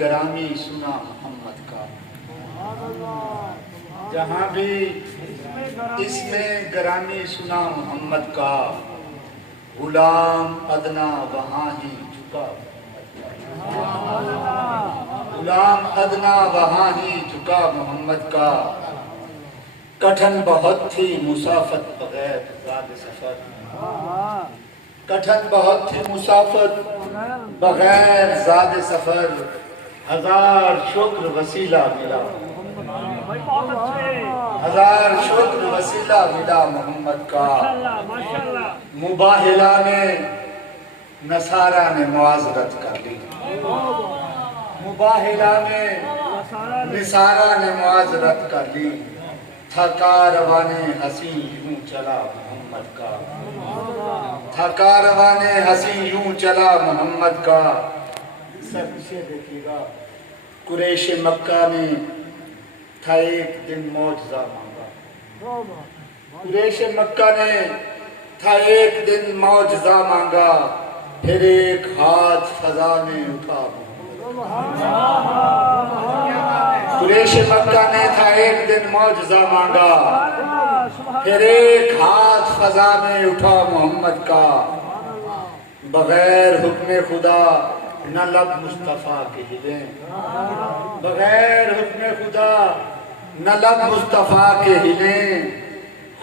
گرامی سنا محمد کا، جہاں بھی اس میں گرامی سنا محمد کا، غلام ادنا وہاں ہی جھکا محمد کا، غلام ادنا وہاں ہی جھکا محمد کا، کٹھن بہت تھی مسافت بغیر زاد سفر، کٹھن بہت تھی مسافت بغیر زاد سفر، ہزار شکر وسیلہ ملا، ہزار شکر وسیلہ ملا محمد کا، مباہلہ میں نصارہ نے معاذرت کر لی، مباہلہ میں نصارہ نے معاذرت کر لی، تھکا روانے حسین یوں چلا محمد کا، تھکا روانے حسین یوں چلا محمد کا۔ سر پیچھے دیکھیے گا، قریش مکہ نے تھا ایک دن معجزہ مانگا، قریش مکہ نے تھا ایک دن معجزہ مانگا، پھر ایک ہاتھ فضا میں اٹھا قریش مکہ نے تھا ایک دن معجزہ مانگا، پھر ایک ہاتھ فضا میں اٹھا محمد کا، بغیر حکم خدا نہ لب مصطفیٰ کے ہلیں، بغیر حکم خدا نہ لب مصطفیٰ کے ہلیں،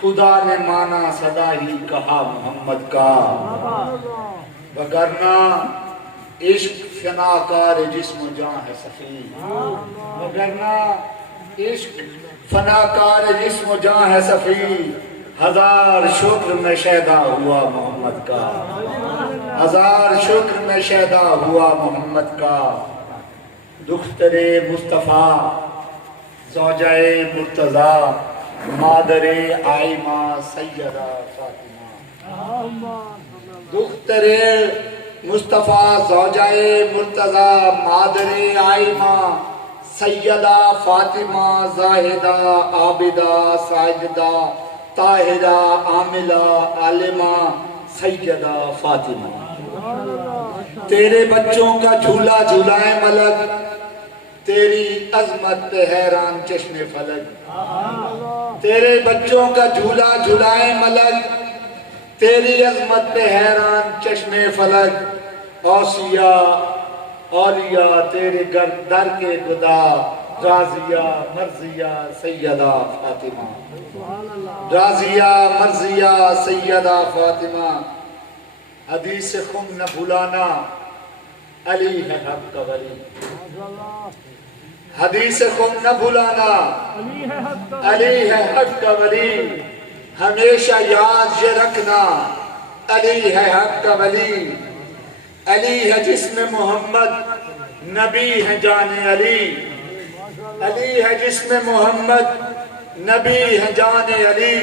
خدا نے مانا صدا ہی کہا محمد کا، وگرنہ عشق فناکار جسم و جاں ہے صفی، وگرنہ عشق فناکار جسم و جاں ہے صفی، ہزار شکر میں شیدا ہوا محمد کا، ہزار شکر میں شیدا ہوا محمد کا، دختر مصطفیٰ زوجہ مرتضیٰ مادر آئمہ سیدہ فاطمہ، دختر مصطفیٰ زوجہ مرتضیٰ مادر آئمہ سیدہ فاطمہ، زاہدہ عابدہ ساجدہ طاہرہ عاملہ عالمہ سیدہ فاطمہ، تیرے بچوں کا جھولا جھولائے ملک، تیری عظمت پہ حیران چشم فلک، تیرے بچوں کا جھولا جھولائے ملک، تیری عظمت پہ حیران چشم فلک، اوصیاء اولیاء تیرے در کے گدا، راضیہ مرضیہ سیدہ فاطمہ، راضیہ مرضیہ سیدہ فاطمہ، حدیث خم نہ بھلانا علی ہے حق کا ولی، حدیث خم نہ بھلانا علی ہے حق کا ولی، ہمیشہ یاد یہ رکھنا علی ہے حق کا ولی، علی ہے جسم محمد نبی ہے جان علی، علی ہے جسم محمد نبی ہے جان علی،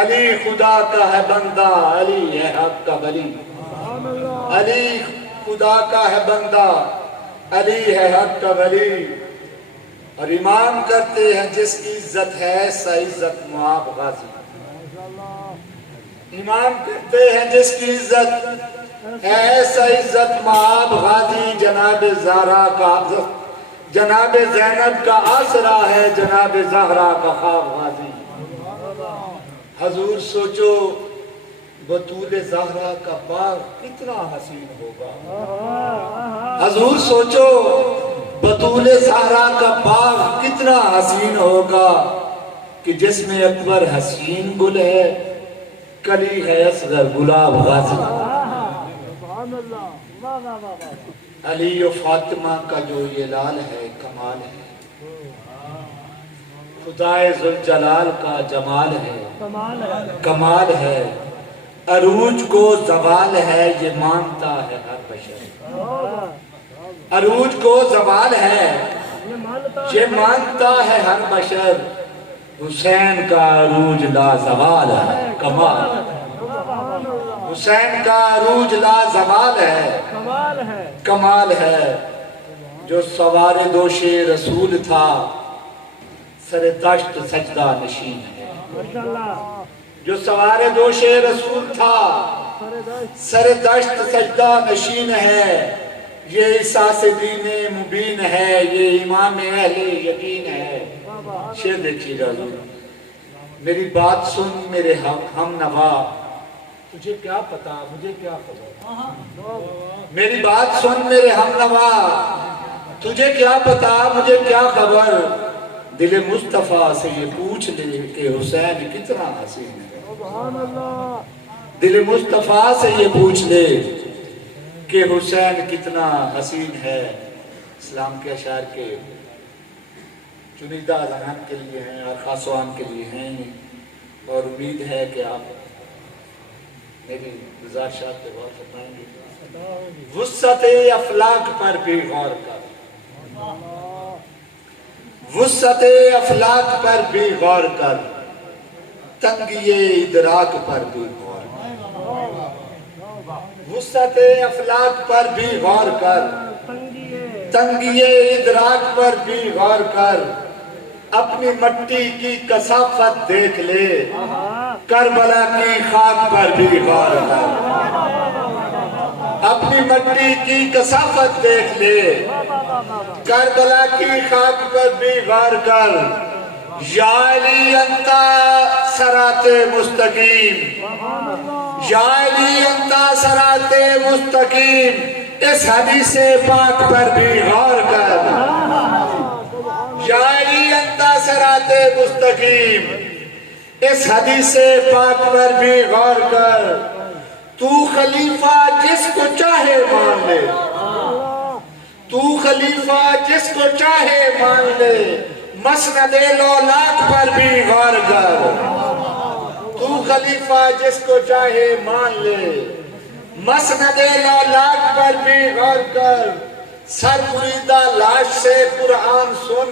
علی خدا کا ہے بندہ علی ہے حق کا ولی، علی خدا کا ہے بندہ علی ہے حق کا ولی، اور امام کرتے ہیں جس کی عزت ہے سا عزت معاب غازی، امام کرتے ہیں جس کی عزت ہے سا عزت معاب غازی، جناب زہرا کا جناب زینب کا آسرا ہے جناب زہرا کا خواب غازی، حضور سوچو بطول زہرا کا باغ کتنا حسین ہوگا، حضور سوچو بطول زہرا کا باغ کتنا حسین ہوگا، کہ جس میں اکبر حسین گل ہے کلی ہے اصغر گلاب غازی، علی و فاطمہ کا جو یہ لال ہے کمال ہے، خدائے ذوالجلال کا جمال ہے کمال ہے، عروج کو زوال ہے یہ مانتا ہے ہر بشر، عروج کو زوال ہے یہ مانتا ہے ہر بشر، حسین کا عروج لا زوال ہے کمال، حسین کا عروج لا زوال ہے کمال ہے، جو سوار دوش رسول تھا سر دشت سجدہ نشین ہے، جو سوار دوش رسول تھا سر دشت سجدہ نشین ہے، یہ احساس دین مبین ہے، یہ امام اہل یقین ہے۔ شعر دیکھیے گا، میری بات سن میرے ہم نوا، تجھے کیا پتا مجھے کیا خبر۔ میری بات سن میرے ہم نوا، تجھے کیا پتا مجھے کیا خبر۔ دل مصطفیٰ سے یہ پوچھ لے کہ حسین کتنا حسین ہے۔ دل مصطفیٰ سے یہ پوچھ لے کہ حسین کتنا حسین ہے۔ اسلام کے اشعار کے چنیدہ اذہان کے لیے ہیں اور خاص عام کے لیے ہیں، اور امید ہے کہ آپ میری گزارشات پہ غور فرمائیں گے۔ وسعت افلاک پر بھی غور کر، وسعت افلاک پر بھی غور کر، تنگی ادراک پر بھی غور کر۔ وسعت افلاک پر بھی غور کر، تنگی ادراک پر بھی غور کر، اپنی مٹی کی کثافت دیکھ لے، کربلا کی خاک پر بھی غور کر۔ اپنی مٹی کی کثافت دیکھ لے، کربلا کی خاک پر بھی غور کر۔ یا علی انتا صراط مستقیم، یا علی انتا صراط مستقیم، اس حدیث پاک پر بھی غور کر۔ یا علی انتا صراط مستقیم، اس حدیث پاک پر بھی غور کر۔ تو خلیفہ جس کو چاہے مان لے، تو خلیفہ جس کو چاہے مان لے، مسند لولاک پر بھی غور کر۔ تو خلیفہ جس کو چاہے مان لے، مسند لولاک پر بھی غور کر۔ سر مریدہ لاش سے قرآن سن،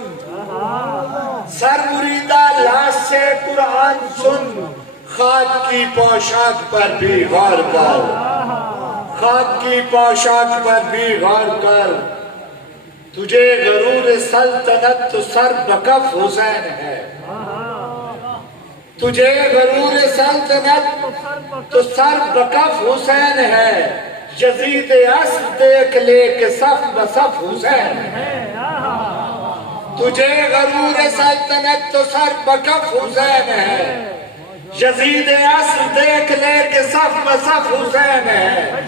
سر مریدہ لاش سے قرآن سن، خاک کی پوشاک پر بھی غور کر، خاک کی پوشاک پر بھی غور کر۔ تجھے غرور سلطنت تو سر بکف حسین ہے، تجھے غرور سلطنت تو سر بکف حسین ہے۔ یزید عصر دیکھ لے کہ صف بصف حسین ہے۔ تجھے غرور سلطنت تو سر بکف حسین ہے، یزید عصر دیکھ لے کہ صف بصف حسین ہے۔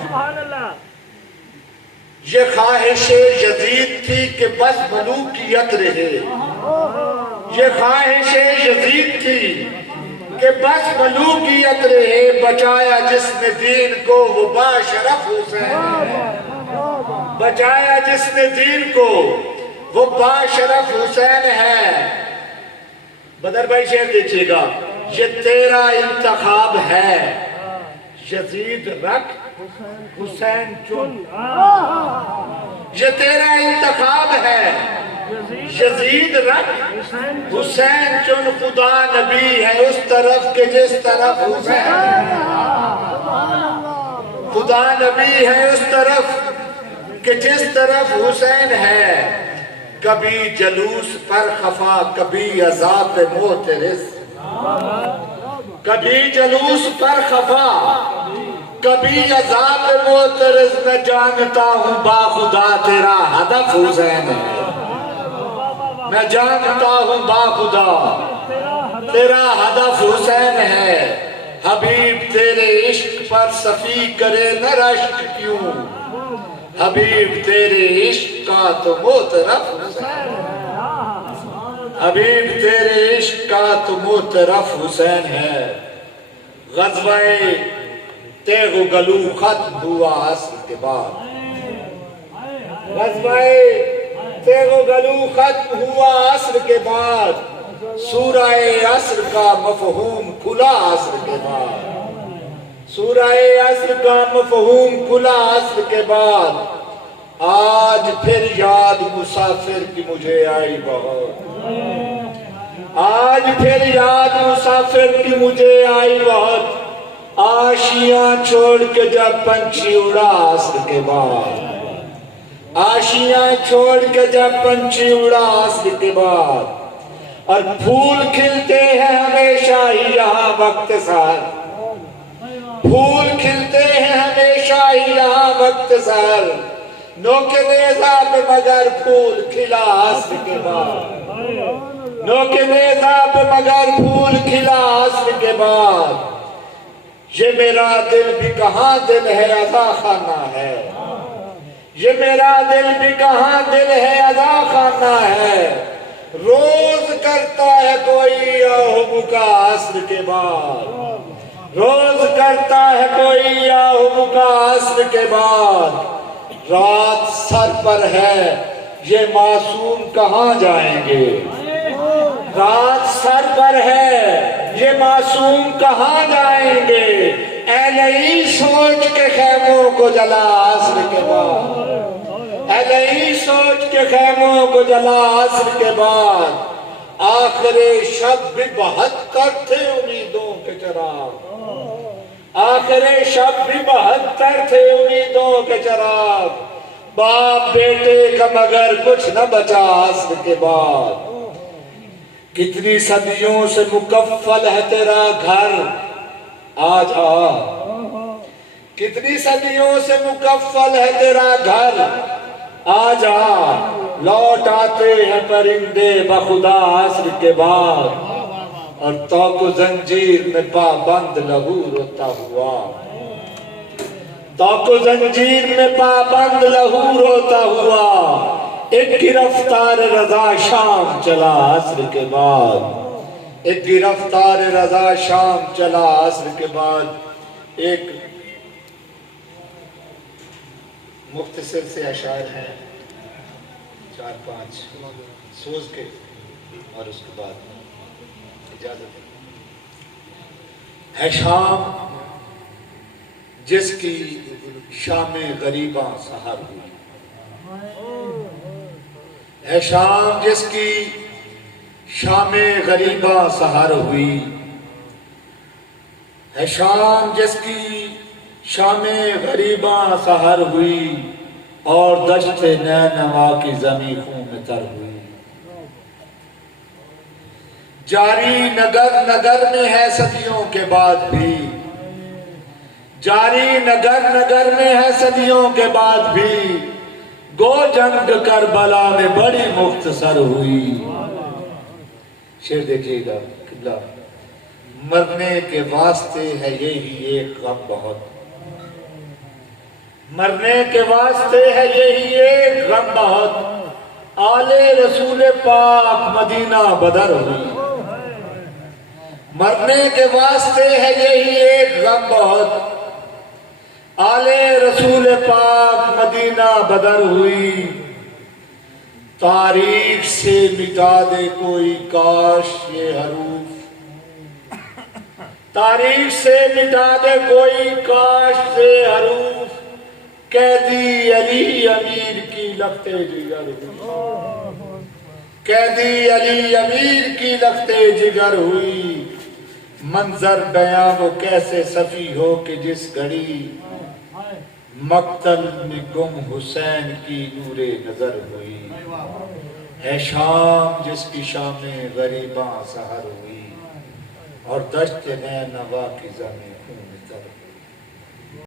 یہ خواہش یزید تھی کہ بس ملوکیت رہے، یہ خواہش یزید تھی کہ بس ملوکیت رہے، بچایا جس نے دین کو وہ باشرف حسین ہے، بچایا جس نے دین کو وہ باشرف حسین ہے۔ بدر بھائی شعر دیکھیے گا، یہ تیرا انتخاب ہے، یزید رکھ حسین چن۔ یہ تیرا انتخاب ہے، یزید رکھ حسین چن۔ خدا نبی ہے اس طرف کہ جس طرف حسین، خدا نبی ہے اس طرف کہ جس طرف حسین ہے۔ کبھی جلوس پر خفا کبھی عذاب معترض، کبھی جلوس پر خفا کبھی عذاب معترض، میں جانتا ہوں باخدا تیرا ہدف حسین ہے، میں جانتا ہوں باخدا تیرا ہدف حسین ہے۔ حبیب تیرے عشق پر صفی کرے نہ رشک کیوں، حبیب تیرے عشق کا تو معترف حسین ہے، حبیب تیرے عشق کا تو معترف حسین ہے۔ غزوہ تیغ و گلو ختم ہوا عصر کے بعد، غزوہ تیغ و گلو ختم ہوا عصر کے بعد، سورہ عصر کا مفہوم کھلا عصر کے بعد، سورہ عصر کا مفہوم کھلا عصر کے بعد۔ آج پھر یاد مسافر کی مجھے آئی بہت، آج پھر یاد مسافر کی مجھے آئی بہت، آشیاں چھوڑ کے جب پنچھی اڑا عصر کے بعد، آشیاں چھوڑ کے جب پنچھی اڑا عصر کے بعد، اور پھول کھلتے ہیں ہمیشہ ہی یہاں وقت سار، پھول کھلتے ہیں ہمیشہ ہی یہاں وقت سار، نوک نیزہ پہ مگر پھول کھلا عصر کے بعد، نوک نیزہ پہ مگر پھول کھلا عصر کے بعد، یہ میرا دل بھی کہاں دل ہے عزا خانہ ہے، یہ میرا دل بھی کہاں دل ہے عزا خانہ ہے، روز کرتا ہے کوئی آہو کا عصر کے بعد، روز کرتا ہے کوئی آہو کا عصر کے بعد، رات سر پر ہے یہ معصوم کہاں جائیں گے، رات سر پر ہے یہ معصوم کہاں جائیں گے، اے نہیں سوچ کے خیموں کو جلا عصر کے بعد، اے نہیں سوچ کے خیموں کو جلا عصر کے بعد، آخر شب بھی 72 تھے امیدوں کے چراغ، آخر شب بھی 72 تھے امیدوں کے چراغ، باپ بیٹے کا مگر کچھ نہ بچا عصر کے بعد، کتنی صدیوں سے مکفل ہے تیرا گھر، آ جا، کتنی صدیوں سے مکفل ہے تیرا گھر، آ جا، لوٹ آتے ہیں پرندے بخدا عصر کے بعد، اور توق و زنجیر میں پابند لہو روتا ہوا، توق و زنجیر میں پابند لہو روتا ہوا، ایک گرفتار رضا شام چلا عصر کے بعد، ایک گرفتار رضا شام چلا عصر کے بعد۔ ایک مختصر سے اشعار ہیں 4-5 سوز کے، اور اس کے بعد اجازت ہے۔ شام جس کی شام غریباں سحر ہوئی، ہے شام جس کی شام غریباں سحر ہوئی، ہے شام جس کی شام غریباں سحر ہوئی، اور دشت نینوا کی زمین خون میں تر ہوئی، جاری نگر نگر میں ہے صدیوں کے بعد بھی، جاری نگر نگر میں ہے صدیوں کے بعد بھی، گو جنگ کربلا میں بڑی مختصر ہوئی۔ شعر دیکھیے گا قبلہ، مرنے کے واسطے ہے یہی ایک غم بہت، مرنے کے واسطے ہے یہی ایک غم بہت، آل رسول پاک مدینہ بدر ہوئی، مرنے کے واسطے ہے یہی ایک غم بہت، آل رسول پاک مدینہ بدر ہوئی، تاریخ سے مٹا دے کوئی کاش یہ حروف، تاریخ سے مٹا دے کوئی کاش یہ حروف، قیدی علی امیر کی لخت جگر ہوئی، قیدی علی امیر کی لخت جگر ہوئی، منظر بیاں وہ کیسے صفی ہو کہ جس گھڑی مقتل میں گم حسین کی نور نظر ہوئی، ہے شام جس کی شام غریباں سحر ہوئی، اور دشت نینوا کی زمین خون تر ہوئی۔